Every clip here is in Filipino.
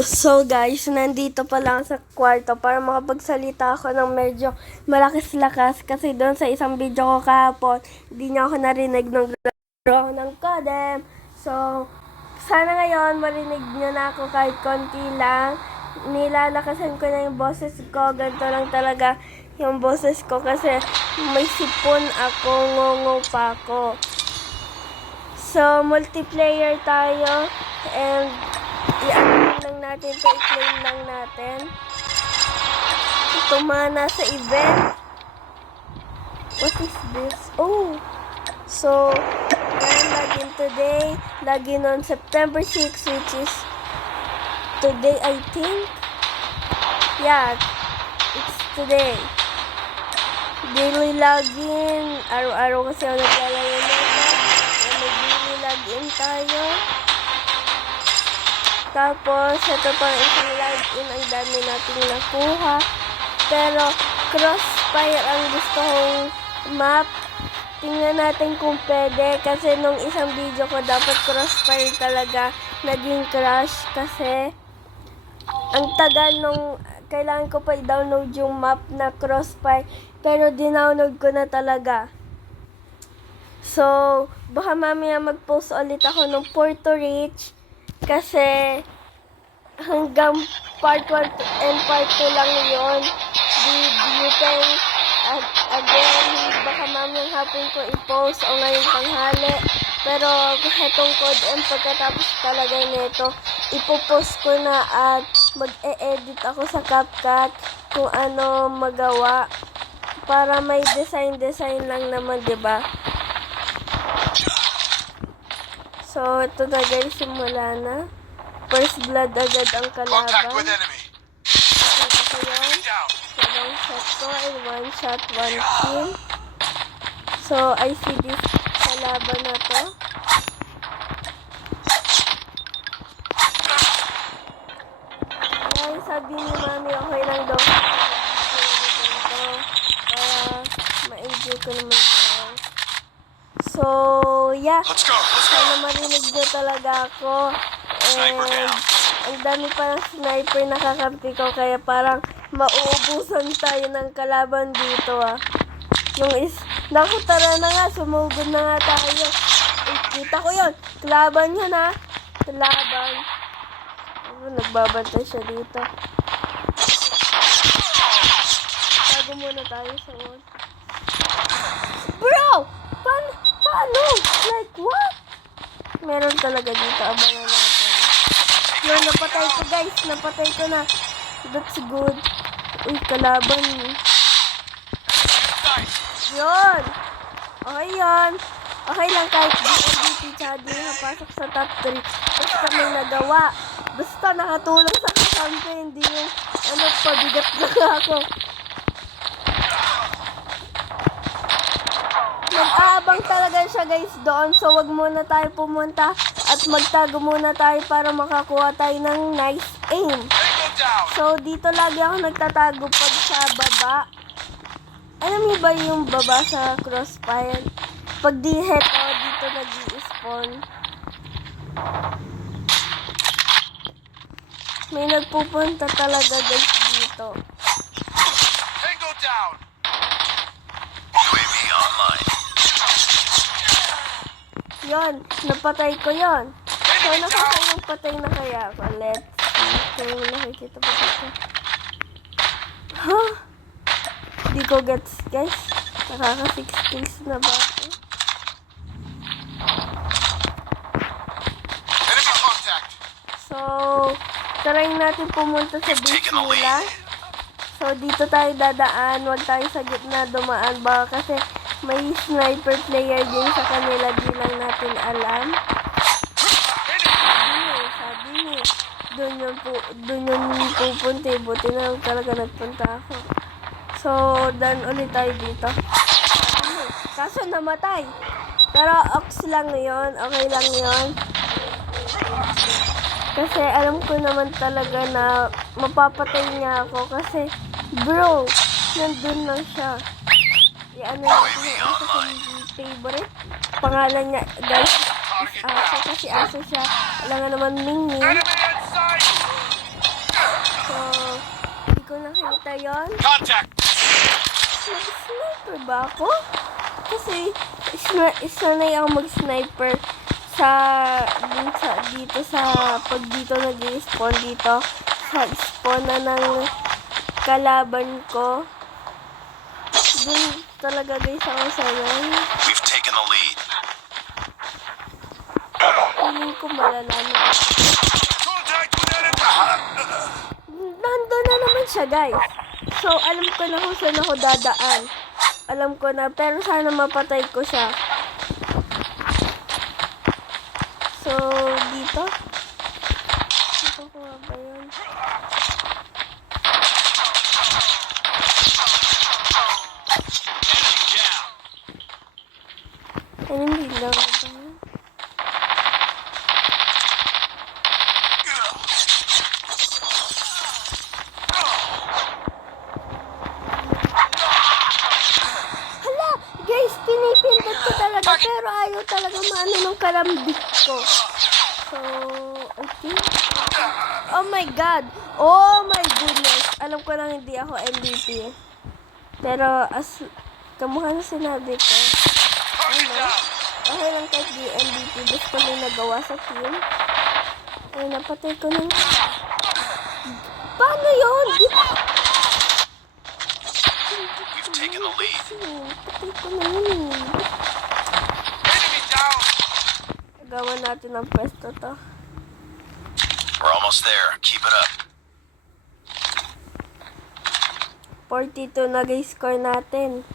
So guys, nandito pa lang sa kwarto para makapagsalita ako ng medyo malakas-lakas kasi doon sa isang video ko kahapon, hindi niya ako narinig nung ako ng codem. So, sana ngayon marinig niyo na ako kahit konti lang. Nilalakasan ko na yung boses ko, ganito lang talaga yung boses ko kasi may sipon ako, ngongo pa ako. So, multiplayer tayo and i-ano lang natin to, i-claim lang natin. Tumana sa event. What is this? Oh! So, login today. Login on September 6, which is today, I think. Yeah, it's today. Daily login. Araw-araw kasi ako naglalaro nito. May daily login tayo. Tapos, ito pang isang login, ang dami nating nakuha. Pero, Crossfire ang gusto kong map. Tingnan natin kung pwede. Kasi nung isang video ko, dapat Crossfire talaga naging crash. Kasi, ang tagal nung kailangan ko pa i-download yung map na Crossfire. Pero, dinownload ko na talaga. So, baka mamaya mag-post ulit ako ng Puerto Reach. Kasi hanggang part 1 and part 2 lang yun. You can, again, baka mamayang hapon ko i-post o ngayong tanghali. Pero itong code M pagkatapos talaga nito, ipopost ko na at mag-e-edit ako sa CapCut kung ano magawa. Para may design lang naman, diba? So, ito na guys, simula na. First blood agad ang kalaban. Nakita ko yun. Dalawang shot ko and one shot, one kill. So, I see this kalaban na to. Yan, sabi ni Mami, okay lang daw. Para ma-enjoy ko naman ito. So, yeah. Sana marinig nyo talaga ako. And, ang dami pa ng sniper nakakampi ko. Kaya parang mauubusan tayo ng kalaban dito, ah. Naku, tara na nga. Sumugod na nga tayo. Kita ko yun. Kalaban yun, ha. Kalaban. Nagbabantay siya dito. Tago muna tayo sa wall. Bro! Paano? Like, what? Meron talaga dito. Abangan natin. Yun, napatay ko, guys. Napatay ko na. That's good. Uy, kalaban. Yun. Okay yun. Okay lang kahit DLBT tsaka di nakapasok sa top 3. Basta may nagawa. Basta nakatulong sa kasampi. Hindi yung pabigat na ako. Nag-aabang talaga siya guys doon. So, wag muna tayo pumunta at magtago muna tayo para makakuha tayo ng nice aim. So, dito lagi ako nagtatago pag sa baba. Alam niyo ba yung baba sa Crossfire? Pag di-hit dito nag-i-spawn. May nagpupunta talaga guys dito. Tango down. Yon, napatay ko yon. So, nakasayang patay na kaya ako. Let's see. So, nakikita ba dito? Huh? Di ko gets, guys. Nakaka-6 kills na ba ako? Enemy contact. So, try natin pumunta sa base nila. So, dito tayo dadaan. Huwag tayo sa gitna dumaan. Baka kasi may sniper player din sa kanila. Di lang natin alam. Sabi niya. Doon yung pupunta. Buti na lang talaga nagpunta ako. So, dan ulit tayo dito. Kaso namatay. Pero ox lang yun. Okay lang yun. Kasi alam ko naman talaga na mapapatay niya ako. Kasi, bro, nandun lang siya. Ano yung aso sa favorite? Pangalan niya, guys, is aso. Kasi aso siya. Wala nga naman Ming Ming. nakita yon? Contact! Mag-sniper ba ako? Kasi sanay ako mag-sniper dito sa pag dito nag-i-spawn dito sa spawn na ng kalaban ko. Dun talaga guys ako sanay. We've taken the lead. Feeling ko malalalo. Contact with enemy! Nandun na naman siya guys. So alam ko na kung saan ako dadaan. Alam ko na, pero sana mapatay ko siya. So, dito? Dito ko nga ba yun? Enemy down. Enemy lang ba yun? Hala! Guys, pinipindot ko talaga, pero ayaw talaga maano ng karambit ko. So, I think... Oh my God! Oh my goodness! Alam ko lang hindi ako MVP. Pero, kamukha na sinabi ko, ano, okay lang kahit di MVP. Basta may nagawa sa team. Ay, napatay ko na. Paano yun? Di ba? We've taken the lead. Patay ko na yun eh. Enemy down! Gawa natin ang pwesto to. We're almost there. Keep it up. 42 na guys score natin.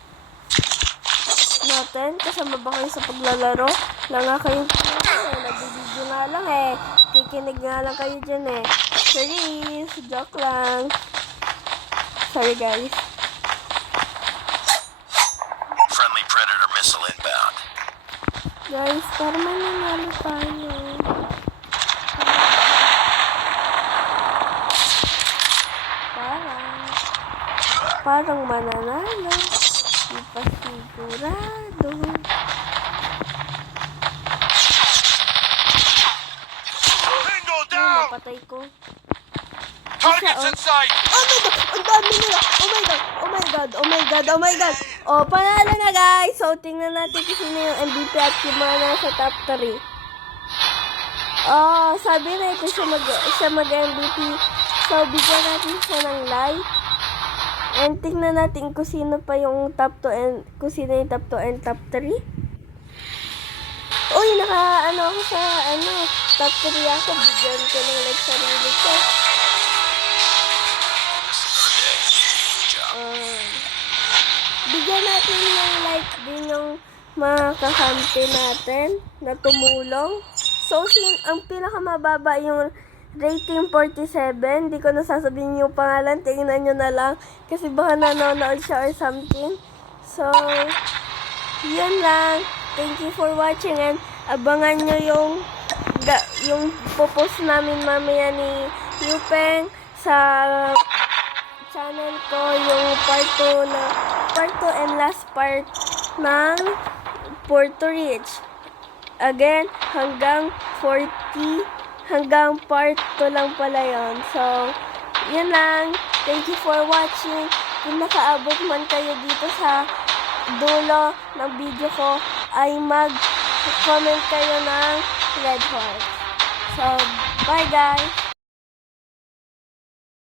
Kasama ba kayo sa paglalaro? Nga kayong nagbibideo nga lang eh. Kikinig nga lang kayo dyan eh. Sorry, joke lang. Sorry guys. Friendly Predator missile inbound. Guys, para mananalo tayo. Parang mananalo. Di pa sigurado. Bingo Ay, down! napatay ko. Targets oh. in sight! Oh my God! Ang dami nila! Oh my God! Oh my God! Oh my God! Oh my God! Oh, panalo na guys! So, tingnan natin kung sino yung MVP at yung mga nasa top 3. Oh, sabi na ito siya mag-MVP. So, bigyan natin siya ng like. And tingnan natin kung sino pa yung top 2 and kung sino yung top 2 and top 3. Uy, ako sa top 3 ako. Bigyan ko ng like sarili ko. Bigyan natin ng like din yung mga kakampi natin na tumulong. So, ang pinakamababa yung rating 47. Di ko nasasabihin yung pangalan. Tingnan nyo na lang. Kasi baka nanonood siya or something. So, yun lang. Thank you for watching and abangan nyo yung popost namin mamaya ni Yupeng sa channel ko, yung part 2 and last part ng Puerto Rich. Again, hanggang 40, hanggang part 2 lang pala yun. So, yun lang. Thank you for watching. Kung nakaabot man kayo dito sa dulo ng video ko, ay mag-comment kayo ng red heart. So, bye guys!